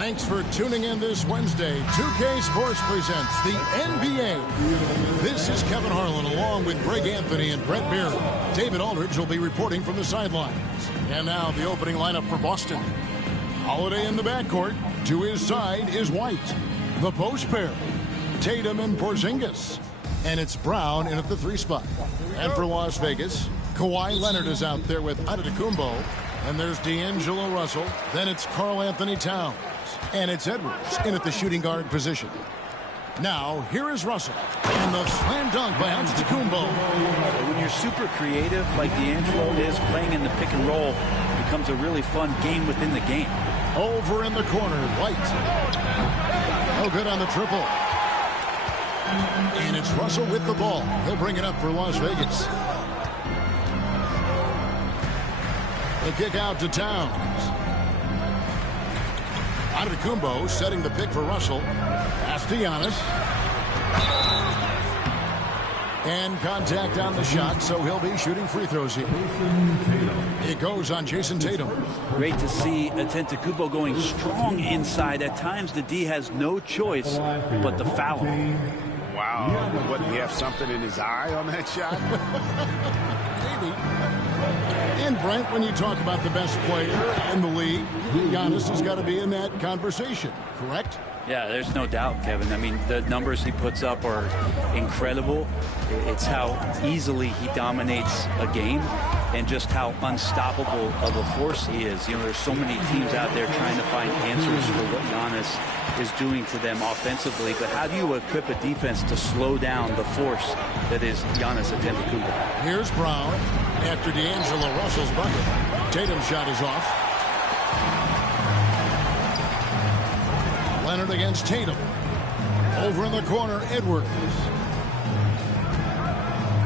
Thanks for tuning in this Wednesday. 2K Sports presents the NBA. This is Kevin Harlan along with Greg Anthony and Brett Beard. David Aldridge will be reporting from the sidelines. And now the opening lineup for Boston. Holiday in the backcourt. To his side is White. The post pair, Tatum and Porzingis. And it's Brown in at the 3 spot. And for Las Vegas, Kawhi Leonard is out there with Antetokounmpo. And there's D'Angelo Russell. Then it's Karl Anthony Towns. And it's Edwards in at the shooting guard position. Now, here is Russell. And the slam dunk by Antetokounmpo. When you're super creative like D'Angelo is, playing in the pick and roll becomes a really fun game within the game. Over in the corner, White. No good on the triple. And it's Russell with the ball. He'll bring it up for Las Vegas. The kick out to Towns. Antetokounmpo setting the pick for Russell. Pass to Giannis. And contact on the shot, so he'll be shooting free throws here. It goes on Jason Tatum. Great to see Antetokounmpo going strong inside. At times, the D has no choice but to foul him. Wow. What, he have something in his eye on that shot? Maybe. And Brent, when you talk about the best player in the league, Giannis has got to be in that conversation, correct? Yeah, there's no doubt, Kevin. I mean, the numbers he puts up are incredible. It's how easily he dominates a game and just how unstoppable of a force he is. You know, there's so many teams out there trying to find answers for what Giannis is doing to them offensively. But how do you equip a defense to slow down the force that is Giannis Antetokounmpo? Here's Brown after D'Angelo Russell's bucket. Tatum's shot is off. Leonard against Tatum. Over in the corner, Edwards.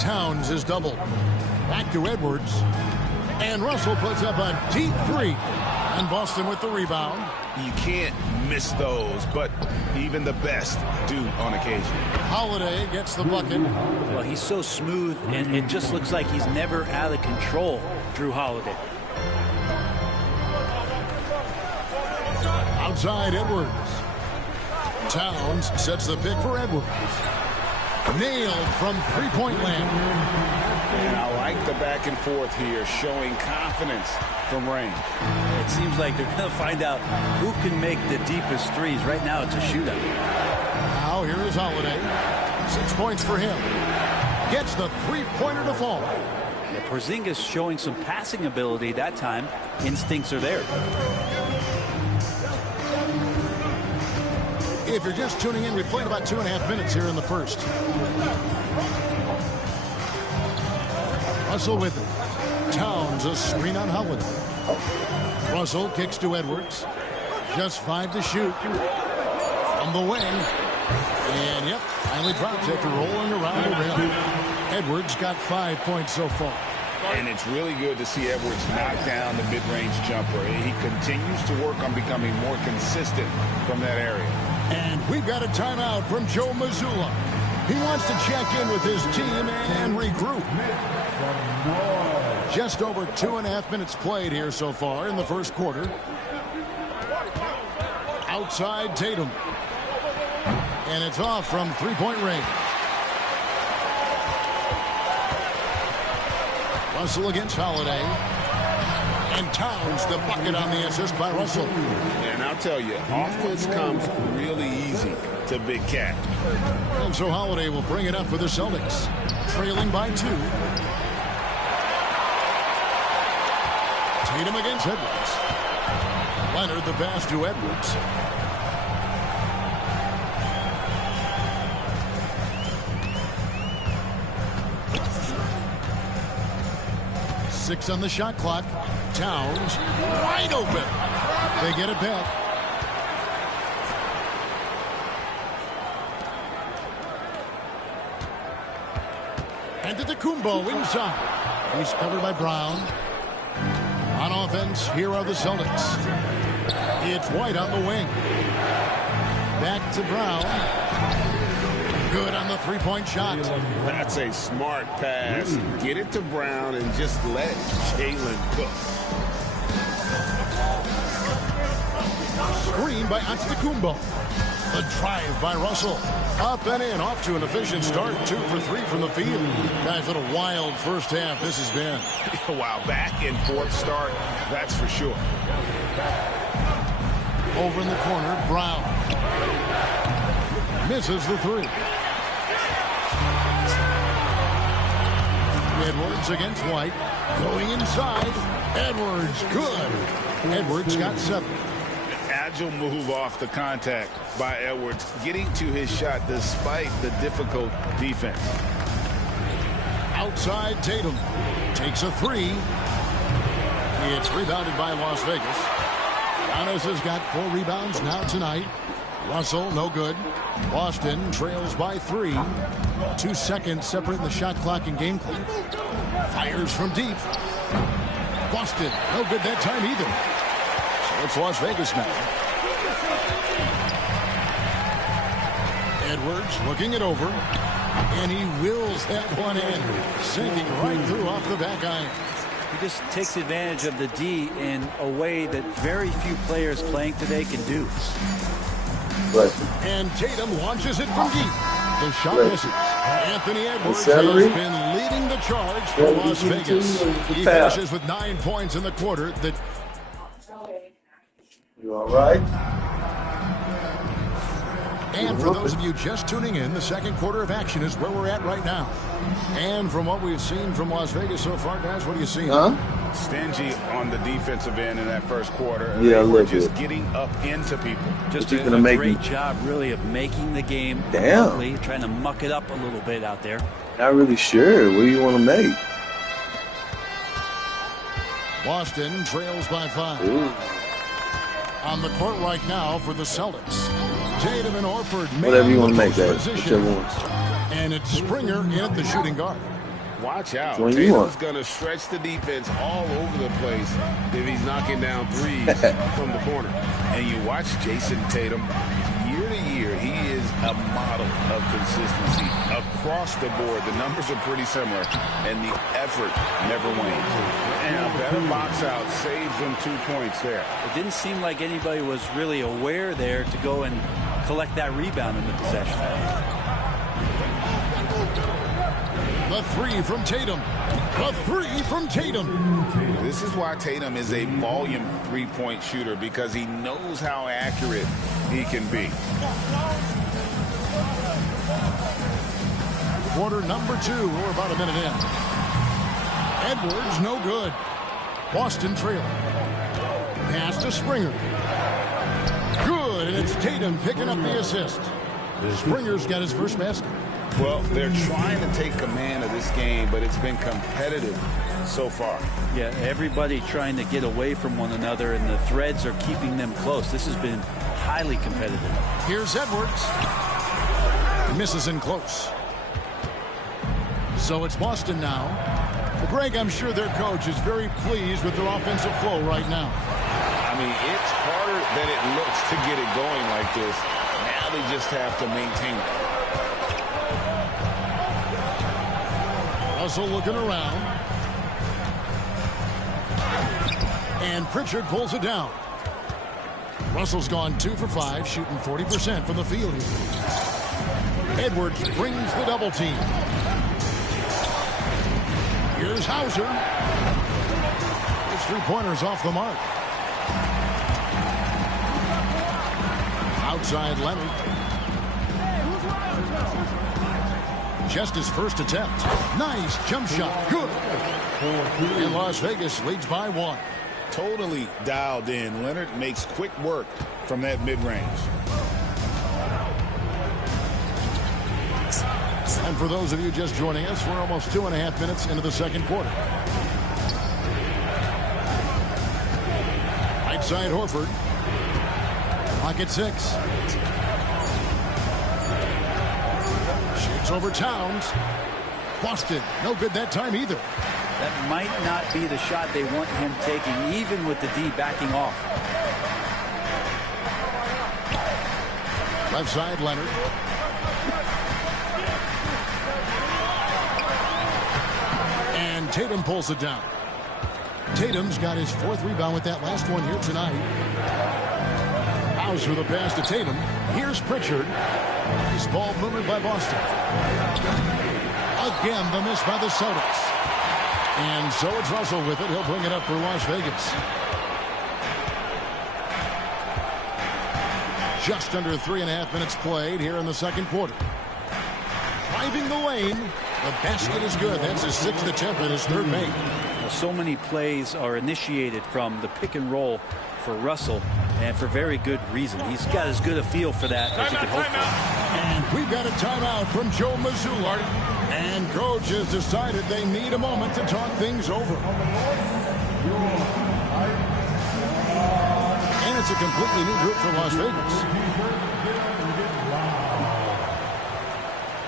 Towns is doubled. Back to Edwards. And Russell puts up a deep 3. And Boston with the rebound. You can't miss those, but even the best do on occasion. Holiday gets the bucket. Well, he's so smooth, and it just looks like he's never out of control, Drew Holiday. Outside Edwards. Towns sets the pick for Edwards. Nailed from three-point land. And I like the back and forth here, showing confidence from range. It seems like they're going to find out who can make the deepest threes. Right now, it's a shootout. Now, here is Holiday. 6 points for him. Gets the three-pointer to fall. Yeah, Porzingis showing some passing ability that time. Instincts are there. If you're just tuning in, we played about 2.5 minutes here in the first. Russell with it. Towns a screen on Holiday. Russell kicks to Edwards. Just 5 to shoot. From the wing. And, yep, finally drops after rolling around the rim. Edwards got 5 points so far. And it's really good to see Edwards knock down the mid-range jumper. He continues to work on becoming more consistent from that area. And we've got a timeout from Joe Mazzulla. He wants to check in with his team and regroup. Just over 2.5 minutes played here so far in the first quarter. Outside Tatum. And it's off from three-point range. Russell against Holiday. And Towns the bucket on the assist by Russell. And I'll tell you, offense comes really easy to Big Cat. And so Holiday will bring it up for the Celtics. Trailing by 2. Tatum against Edwards. Leonard the pass to Edwards. Six on the shot clock. Towns wide open. They get it back. Antetokounmpo inside. He's covered by Brown. On offense, here are the Celtics. It's White on the wing. Back to Brown. Good on the three-point shot. That's a smart pass. Get it to Brown and just let Jalen cook. screen by Antetokounmpo. The drive by Russell. Up and in, off to an efficient start. 2 for 3 from the field. Guys, what a wild first half this has been. Wow, back and forth start, that's for sure. Over in the corner, Brown. Misses the 3. Edwards against White. Going inside. Edwards, good. Edwards got 7. Agile move off the contact by Edwards, getting to his shot despite the difficult defense. Outside, Tatum takes a 3. It's rebounded by Las Vegas. Giannis has got 4 rebounds now tonight. Russell, no good. Boston trails by 3. 2 seconds separating the shot clock and game clock. Fires from deep. Boston, no good that time either. So it's Las Vegas now. Edwards looking it over. And he wills that one in. Sinking right through off the back iron. He just takes advantage of the D in a way that very few players playing today can do. And Tatum launches it from deep. The shot misses. Anthony Edwards has been leading the charge for Las Vegas. He finishes with 9 points in the quarter. You all right? And for those of you just tuning in, the second quarter of action is where we're at right now. And from what we've seen from Las Vegas so far, guys, what do you see? Stingy on the defensive end in that first quarter. Yeah, they were just bit. Getting up into people. Just a great job, really, of making the game ugly, trying to muck it up a little bit out there. Not really sure. What do you want to make? Boston trails by 5. Ooh. On the court right now for the Celtics. Tatum and Horford. Whatever you want to make that. Whichever one. And it's Springer in at the shooting guard. Watch out. Tatum's going to stretch the defense all over the place if he's knocking down threes from the corner. And you watch Jason Tatum. Year to year, he is a model of consistency. Across the board, the numbers are pretty similar, and the effort never wanes. And a better box out saves them 2 points there. It didn't seem like anybody was really aware there to go and collect that rebound in the possession. The 3 from Tatum. The 3 from Tatum. This is why Tatum is a volume three-point shooter, because he knows how accurate he can be. Quarter number 2. We're about a minute in. Edwards, no good. Boston trailing. Pass to Springer. Good, and it's Tatum picking up the assist. Springer's got his first basket. Well, they're trying to take command of this game, but it's been competitive so far. Yeah, everybody trying to get away from one another, and the threads are keeping them close. This has been highly competitive. Here's Edwards. He misses in close. So it's Boston now. Greg, I'm sure their coach is very pleased with their offensive flow right now. I mean, it's harder than it looks to get it going like this. Now they just have to maintain it. Russell looking around. And Pritchard pulls it down. Russell's gone 2 for 5, shooting 40% from the field here. Edwards brings the double team. Here's Hauser. His 3-pointers off the mark. Outside Leonard. Just his first attempt. Nice jump shot. Good. And Las Vegas leads by 1. Totally dialed in. Leonard makes quick work from that mid-range. And for those of you just joining us, we're almost 2.5 minutes into the second quarter. Right side Horford. Clock at 6. Shoots over Towns. Boston, no good that time either. That might not be the shot they want him taking, even with the D backing off. Left side Leonard. And Tatum pulls it down. Tatum's got his 4th rebound with that last one here tonight. allows for the pass to Tatum. Here's Pritchard. Nice ball movement by Boston. Again, the miss by the Celtics. And so it's Russell with it. He'll bring it up for Las Vegas. Just under 3.5 minutes played here in the second quarter. Driving the lane. The basket is good. That's his 6th attempt and his 3rd make. Well, so many plays are initiated from the pick and roll for Russell, and for very good reason. He's got as good a feel for that as you could hope for. And we've got a timeout from Joe Mazzulla. And coach has decided they need a moment to talk things over. And it's a completely new group for Las Vegas.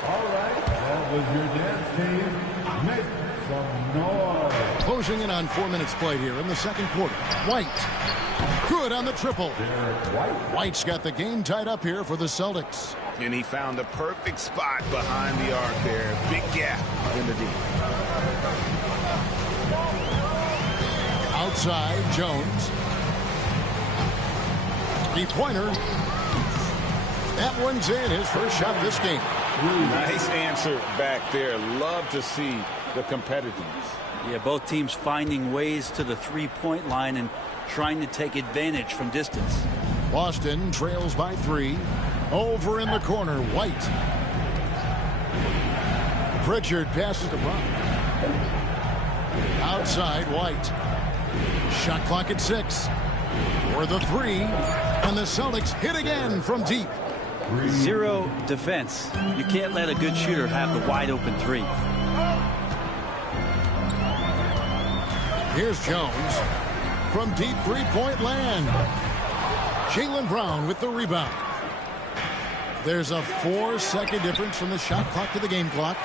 All right, that was your dance team. Make some noise. Closing in on 4 minutes played here in the second quarter. White. Good on the triple. White's got the game tied up here for the Celtics. And he found the perfect spot behind the arc there. Big gap in the D. Outside, Jones. 3-pointer. That one's in. His first shot this game. Nice answer back there. Love to see the competitiveness. Yeah, both teams finding ways to the three-point line and trying to take advantage from distance. Boston trails by 3. Over in the corner, White. Pritchard passes to Brown. Outside, White. Shot clock at 6. For the 3. And the Celtics hit again from deep. Zero defense. You can't let a good shooter have the wide-open 3. Here's Jones. From deep three-point land. Jaylen Brown with the rebound. There's a 4-second difference from the shot clock to the game clock.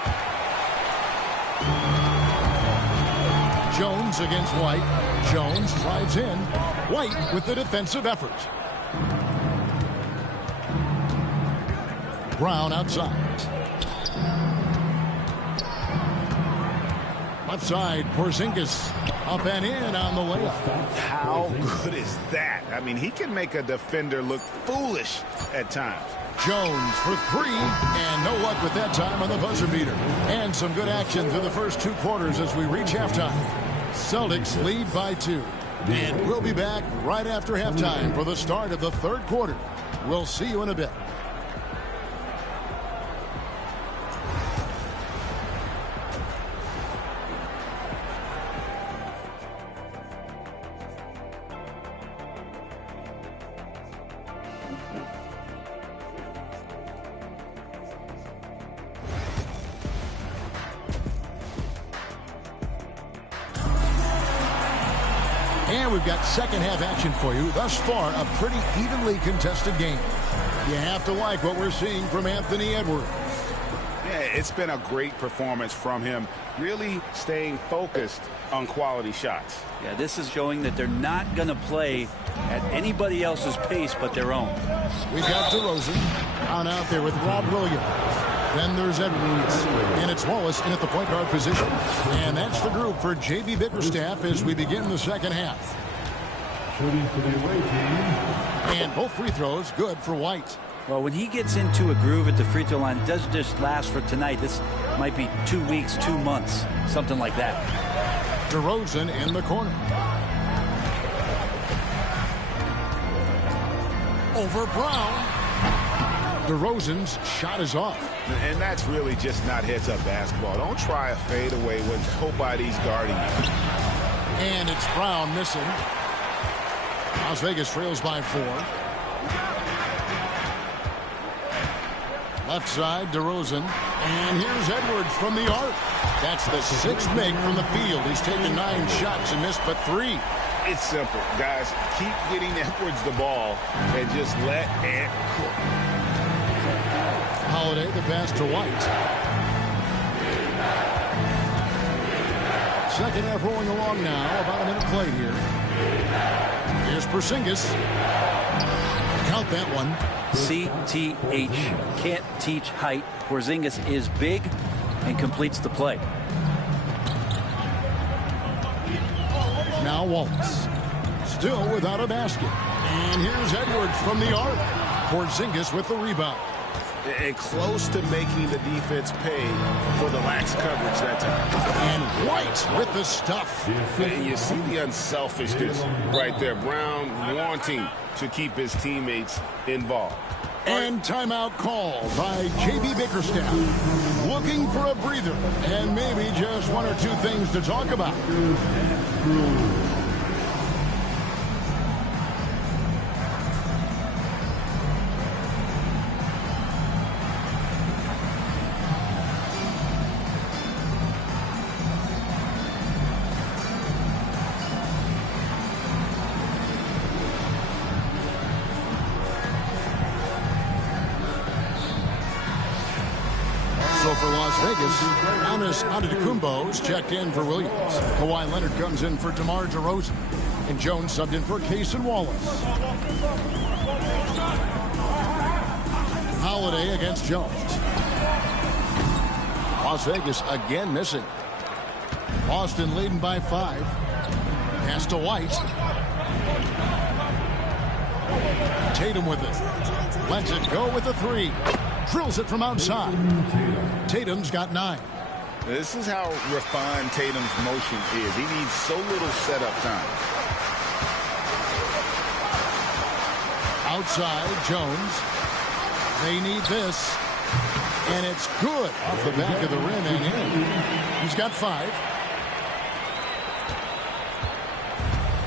Jones against White. Jones slides in. White with the defensive effort. Brown outside. Left side, Porzingis up and in on the layup. How good is that? I mean, he can make a defender look foolish at times. Jones for 3, and no luck with that time on the buzzer beater. And some good action through the first 2 quarters as we reach halftime. Celtics lead by 2. And we'll be back right after halftime for the start of the 3rd quarter. We'll see you in a bit. And we've got second half action for you. Thus far, a pretty evenly contested game. You have to like what we're seeing from Anthony Edwards. Yeah, it's been a great performance from him, really staying focused on quality shots. Yeah, this is showing that they're not going to play at anybody else's pace but their own. We've got DeRozan on out there with Rob Williams. Then there's Edwards, and it's Wallace in at the point guard position. And that's the group for J.B. Bickerstaff as we begin the second half. Shooting for the away team. And both free throws good for White. Well, when he gets into a groove at the free throw line, it doesn't just last for tonight. This might be 2 weeks, 2 months, something like that. DeRozan in the corner. Over Brown. DeRozan's shot is off. And that's really just not heads-up basketball. Don't try a fadeaway when nobody's guarding you. And it's Brown missing. Las Vegas trails by 4. Left side, DeRozan. And here's Edwards from the arc. That's the 6th make from the field. He's taken 9 shots and missed but 3. It's simple, guys. Keep getting Edwards the ball and just let it cook. Holiday, the pass to White. Second half rolling along now. About a minute played here. Here's Porzingis. Count that one. CTH. Can't teach height. Porzingis is big and completes the play. Now Wallace. Still without a basket. And here's Edwards from the arc. Porzingis with the rebound. And close to making the defense pay for the lax coverage that time. And White with the stuff. And you see the unselfishness right there. Brown wanting to keep his teammates involved. And timeout called by J.B. Bickerstaff. Looking for a breather and maybe just one or two things to talk about. So for Las Vegas, Giannis Antetokounmpo's checked in for Williams. Kawhi Leonard comes in for DeMar DeRozan. And Jones subbed in for Cason Wallace. Holiday against Jones. Las Vegas again missing. Boston leading by 5. Pass to White. Tatum with it. Lets it go with a 3. Drills it from outside. Tatum's got 9. This is how refined Tatum's motion is. He needs so little setup time. Outside, Jones. They need this. And it's good off the back of the rim and in. He's got 5.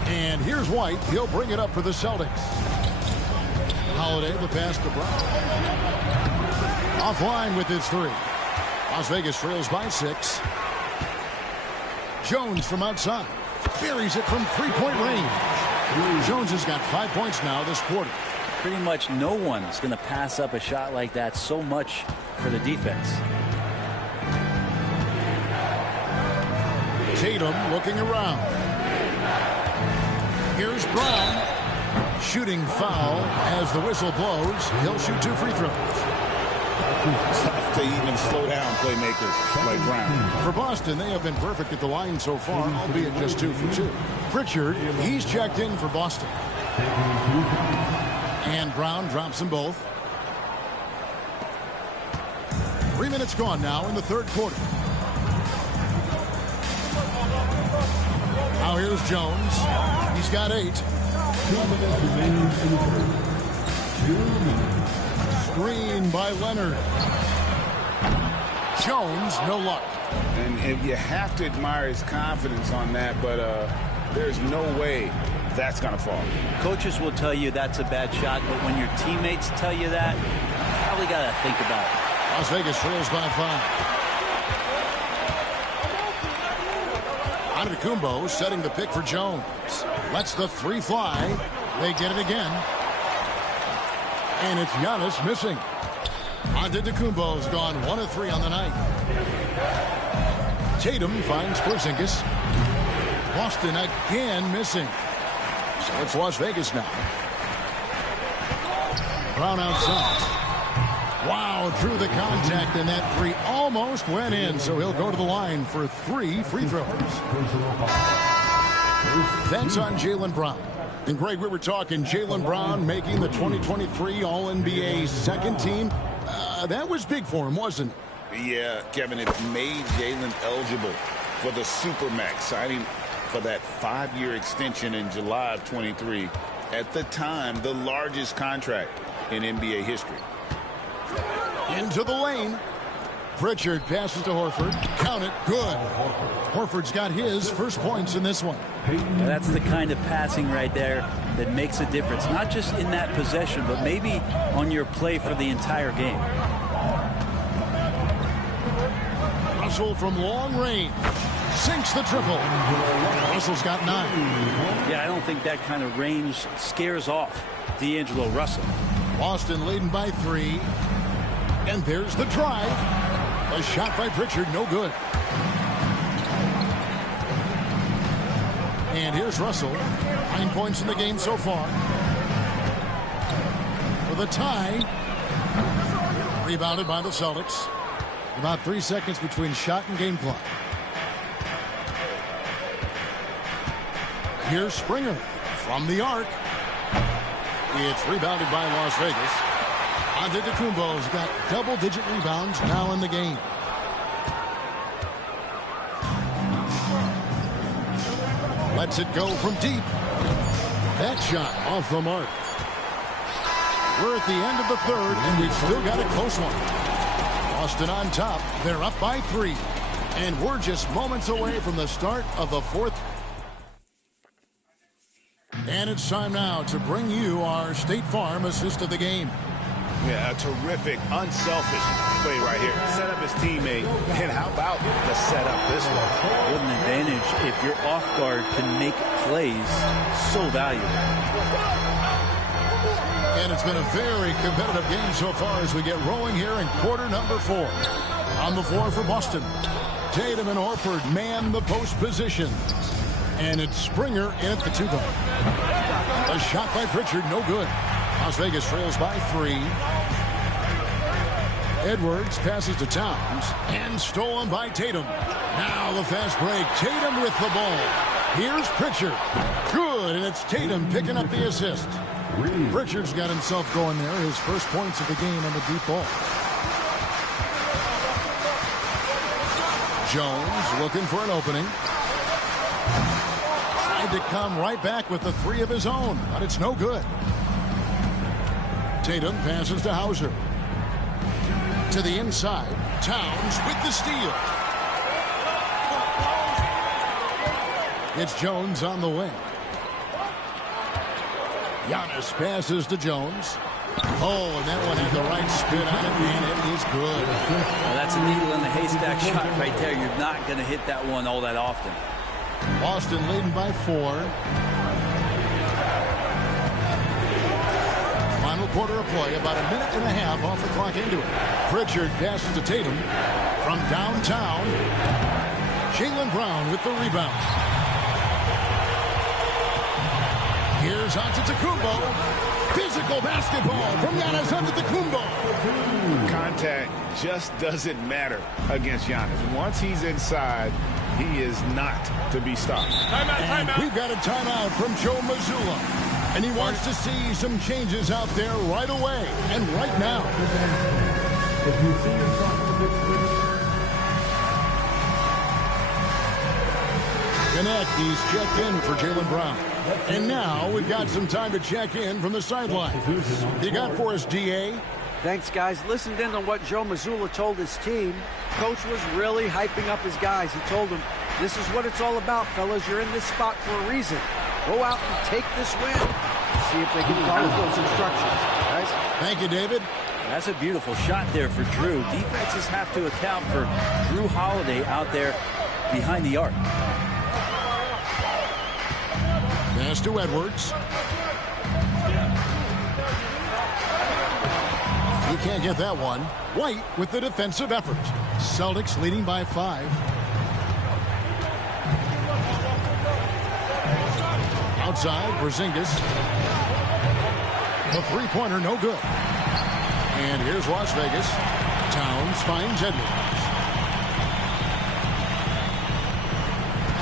And here's White. He'll bring it up for the Celtics. Holiday, the pass to Brown. Offline with his 3. Las Vegas trails by 6. Jones from outside. Buries it from three-point range. Jones has got 5 points now this quarter. Pretty much no one's going to pass up a shot like that so much for the defense. Tatum looking around. Here's Brown. Shooting foul as the whistle blows. He'll shoot 2 free throws. To even slow down playmakers like Brown. For Boston, they have been perfect at the line so far, albeit just 2 for 2. Pritchard, he's checked in for Boston. And Brown drops them both. 3 minutes gone now in the third quarter. Now here's Jones. He's got 8. Screen by Leonard. Jones, no luck. And if you have to admire his confidence on that, but there's no way that's going to fall. Coaches will tell you that's a bad shot, but when your teammates tell you that, you probably got to think about it. Las Vegas trails by 5. Antetokounmpo setting the pick for Jones. Lets the 3 fly. They get it again. And it's Giannis missing. Antetokounmpo's gone 1 of 3 on the night. Tatum finds Porzingis. Boston again missing. So it's Las Vegas now. Brown outside. Wow, drew the contact, and that 3 almost went in. So he'll go to the line for 3 free throws. That's on Jaylen Brown. And Greg, we were talking Jaylen Brown making the 2023 All-NBA second team. That was big for him, wasn't it? Yeah, Kevin, it made Jaylen eligible for the Supermax, signing for that 5-year extension in July of 23. At the time, the largest contract in NBA history. Into the lane. Pritchard passes to Horford. Count it. Good. Horford's got his first points in this one. That's the kind of passing right there that makes a difference. Not just in that possession, but maybe on your play for the entire game. Russell from long range. Sinks the triple. Russell's got 9. Yeah, I don't think that kind of range scares off D'Angelo Russell. Boston leading by 3. And there's the drive. A shot by Pritchard, no good. And here's Russell. 9 points in the game so far. For the tie. Rebounded by the Celtics. About 3 seconds between shot and game clock. Here's Springer. From the arc. It's rebounded by Las Vegas. Antetokounmpo's got double-digit rebounds now in the game. Lets it go from deep. That shot off the mark. We're at the end of the third, and we've still got a close one. Boston on top. They're up by 3. And we're just moments away from the start of the fourth. And it's time now to bring you our State Farm assist of the game. Yeah, a terrific, unselfish play right here. Set up his teammate, and how about the setup this one? What an advantage if your off guard can make plays so valuable. And it's been a very competitive game so far as we get rolling here in quarter number 4. On the floor for Boston, Tatum and Horford man the post position. And it's Springer in at the 2-guard. A shot by Pritchard, no good. Las Vegas trails by 3. Edwards passes to Towns and stolen by Tatum. Now the fast break. Tatum with the ball. Here's Pritchard. Good, and it's Tatum picking up the assist. Pritchard's got himself going there. His first points of the game on the deep ball. Jones looking for an opening. Tried to come right back with the 3 of his own, but it's no good. Tatum passes to Hauser. To the inside. Towns with the steal. It's Jones on the wing. Giannis passes to Jones. Oh, and that one had the right spin on it, and it is good. Well, that's a needle in the haystack shot right there. You're not going to hit that one all that often. Boston leading by 4. Final quarter of play, about a minute and a half off the clock into it. Pritchard passes to Tatum from downtown. Jaylen Brown with the rebound. Here's Antetokounmpo. Physical basketball from Giannis Antetokounmpo. Contact just doesn't matter against Giannis. Once he's inside, he is not to be stopped. Timeout. We've got a timeout from Joe Mazzulla. And he wants to see some changes out there right away and right now. If you see Connect, he's checked in for Jaylen Brown. And now we've got some time to check in from the sideline. You got for us, D.A.? Thanks, guys. Listened in on what Joe Mazzulla told his team. Coach was really hyping up his guys. He told them, this is what it's all about, fellas. You're in this spot for a reason. Go out and take this win. See if they can follow those instructions, guys. Thank you, David. That's a beautiful shot there for Drew. Defenses have to account for Drew Holiday out there behind the arc. Pass to Edwards. He can't get that one. White with the defensive effort. Celtics leading by 5. Outside, Porzingis. The three-pointer, no good. And here's Las Vegas. Towns finds Edwards.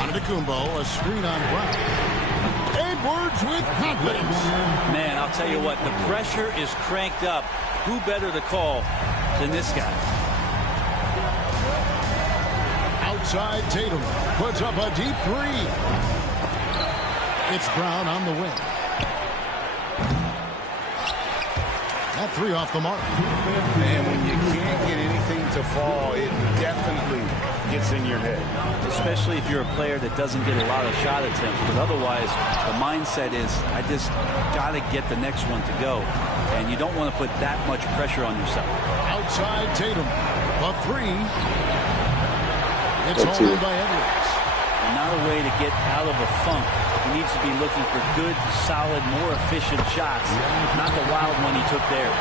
Antetokounmpo, a screen on Brown. Edwards with confidence. Man, I'll tell you what, the pressure is cranked up. Who better to call than this guy? Outside, Tatum puts up a deep 3. It's Brown on the wing. That 3 off the mark. And when you can't get anything to fall, it definitely gets in your head. Especially if you're a player that doesn't get a lot of shot attempts. But otherwise, the mindset is, I just got to get the next one to go. And you don't want to put that much pressure on yourself. Outside, Tatum. A 3. It's hauled in by Edwards. And not a way to get out of a funk. He needs to be looking for good, solid, more efficient shots. Not the wild one he took there.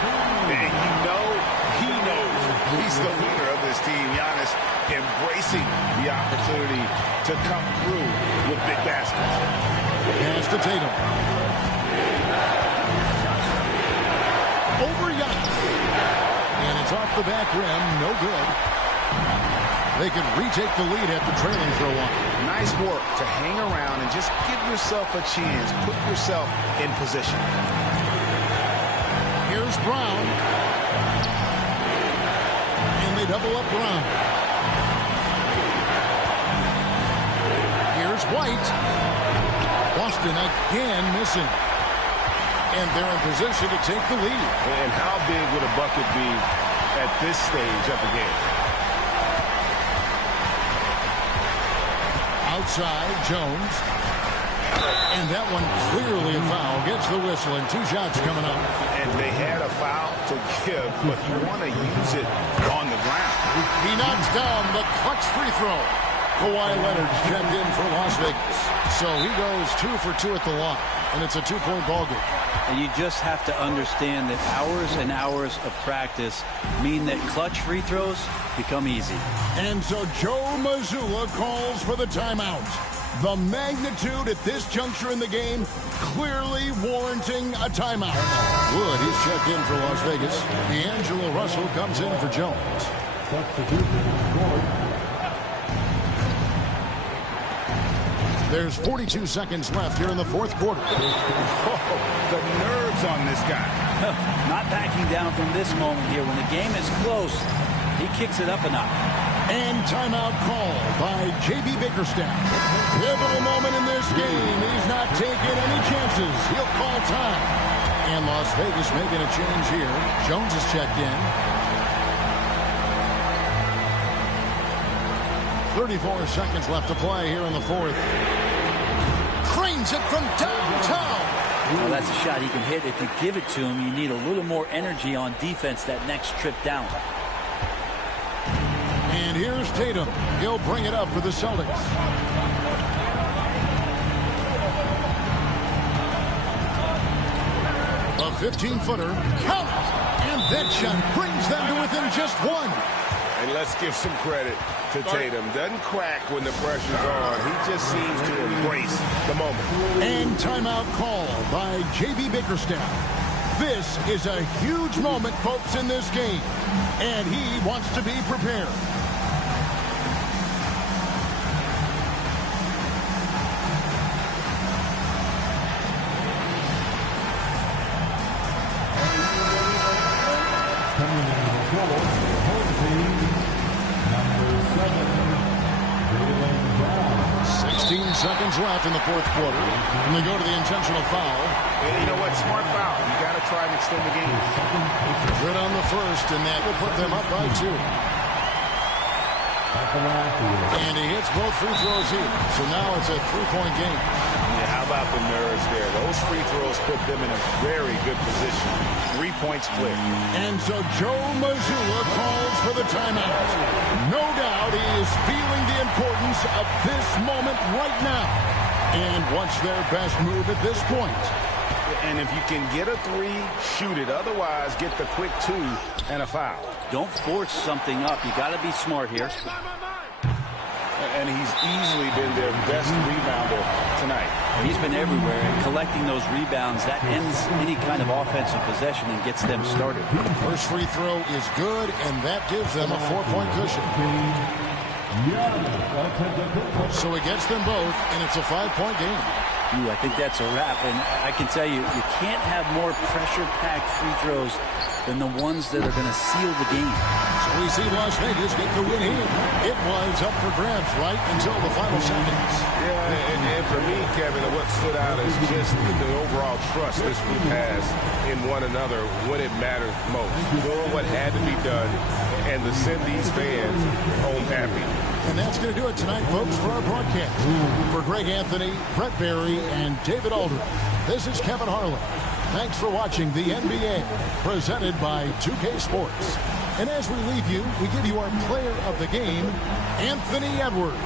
And he knows he's the leader of this team. Giannis embracing the opportunity to come through with big baskets. Pass to Tatum. Over Giannis. And it's off the back rim. No good. They could retake the lead after trailing for a while. Nice work to hang around and just give yourself a chance. Put yourself in position. Here's Brown. And they double up Brown. Here's White. Boston again missing. And they're in position to take the lead. And how big would a bucket be at this stage of the game? Outside, Jones. And that one clearly a foul. Gets the whistle, and 2 shots coming up. And they had a foul to give, but you want to use it on the ground. He knocks down the clutch free throw. Kawhi Leonard's checked in for Las Vegas. So he goes 2 for 2 at the line, and it's a 2-point ball game. And you just have to understand that hours and hours of practice mean that clutch free throws become easy. And so Joe Mazzulla calls for the timeout. The magnitude at this juncture in the game clearly warranting a timeout. Wood is checked in for Las Vegas. D'Angelo Russell comes in for Jones. There's 42 seconds left here in the fourth quarter. The nerves on this guy. Not backing down from this moment here. When the game is close, he kicks it up a notch. And timeout called by J.B. Bickerstaff. Pivotal moment in this game. He's not taking any chances. He'll call time. And Las Vegas making a change here. Jones is checked in. 34 seconds left to play here in the fourth. Cranes it from downtown. Well, that's a shot he can hit. If you give it to him, you need a little more energy on defense that next trip down. And here's Tatum. He'll bring it up for the Celtics. A 15-footer. Count it. And that shot brings them to within just 1. And let's give some credit to Tatum. Doesn't crack when the pressure's on. He just seems to embrace the moment. And timeout call by J.B. Bickerstaff. This is a huge moment, folks, in this game. And he wants to be prepared. Coming into the trouble, home team, number 7, Jaylen Brown. 16 seconds left in the fourth quarter. And they go to the intentional foul. And you know what? Smart foul. You got to try and extend the game. Good on the first, and that will put them up by 2. And he hits both free throws here. So now it's a 3-point game. Yeah, how about the nerves there? Those free throws put them in a very good position. 3 points clear. And so Joe Mazzulla calls for the timeout. No doubt he is feeling the importance of this moment right now. And wants their best move at this point. And if you can get a 3, shoot it. Otherwise, get the quick 2 and a foul. Don't force something up. You got to be smart here. And he's easily been their best rebounder tonight. He's been everywhere, and collecting those rebounds, that ends any kind of offensive possession and gets them started. First free throw is good, and that gives them a 4-point cushion. So it gets them both, and it's a 5-point game. I think that's a wrap, and I can tell you, you can't have more pressure-packed free throws than the ones that are going to seal the game. So we see Las Vegas get the win here. It was up for grabs right until the final seconds. Yeah, and for me, Kevin, what stood out is just the overall trust this group has in one another when it matters most. Doing what had to be done and to send these fans home happy. And that's going to do it tonight, folks, for our broadcast. For Greg Anthony, Brett Barry, and David Aldridge, this is Kevin Harlan. Thanks for watching the NBA, presented by 2K Sports. And as we leave you, we give you our player of the game, Anthony Edwards.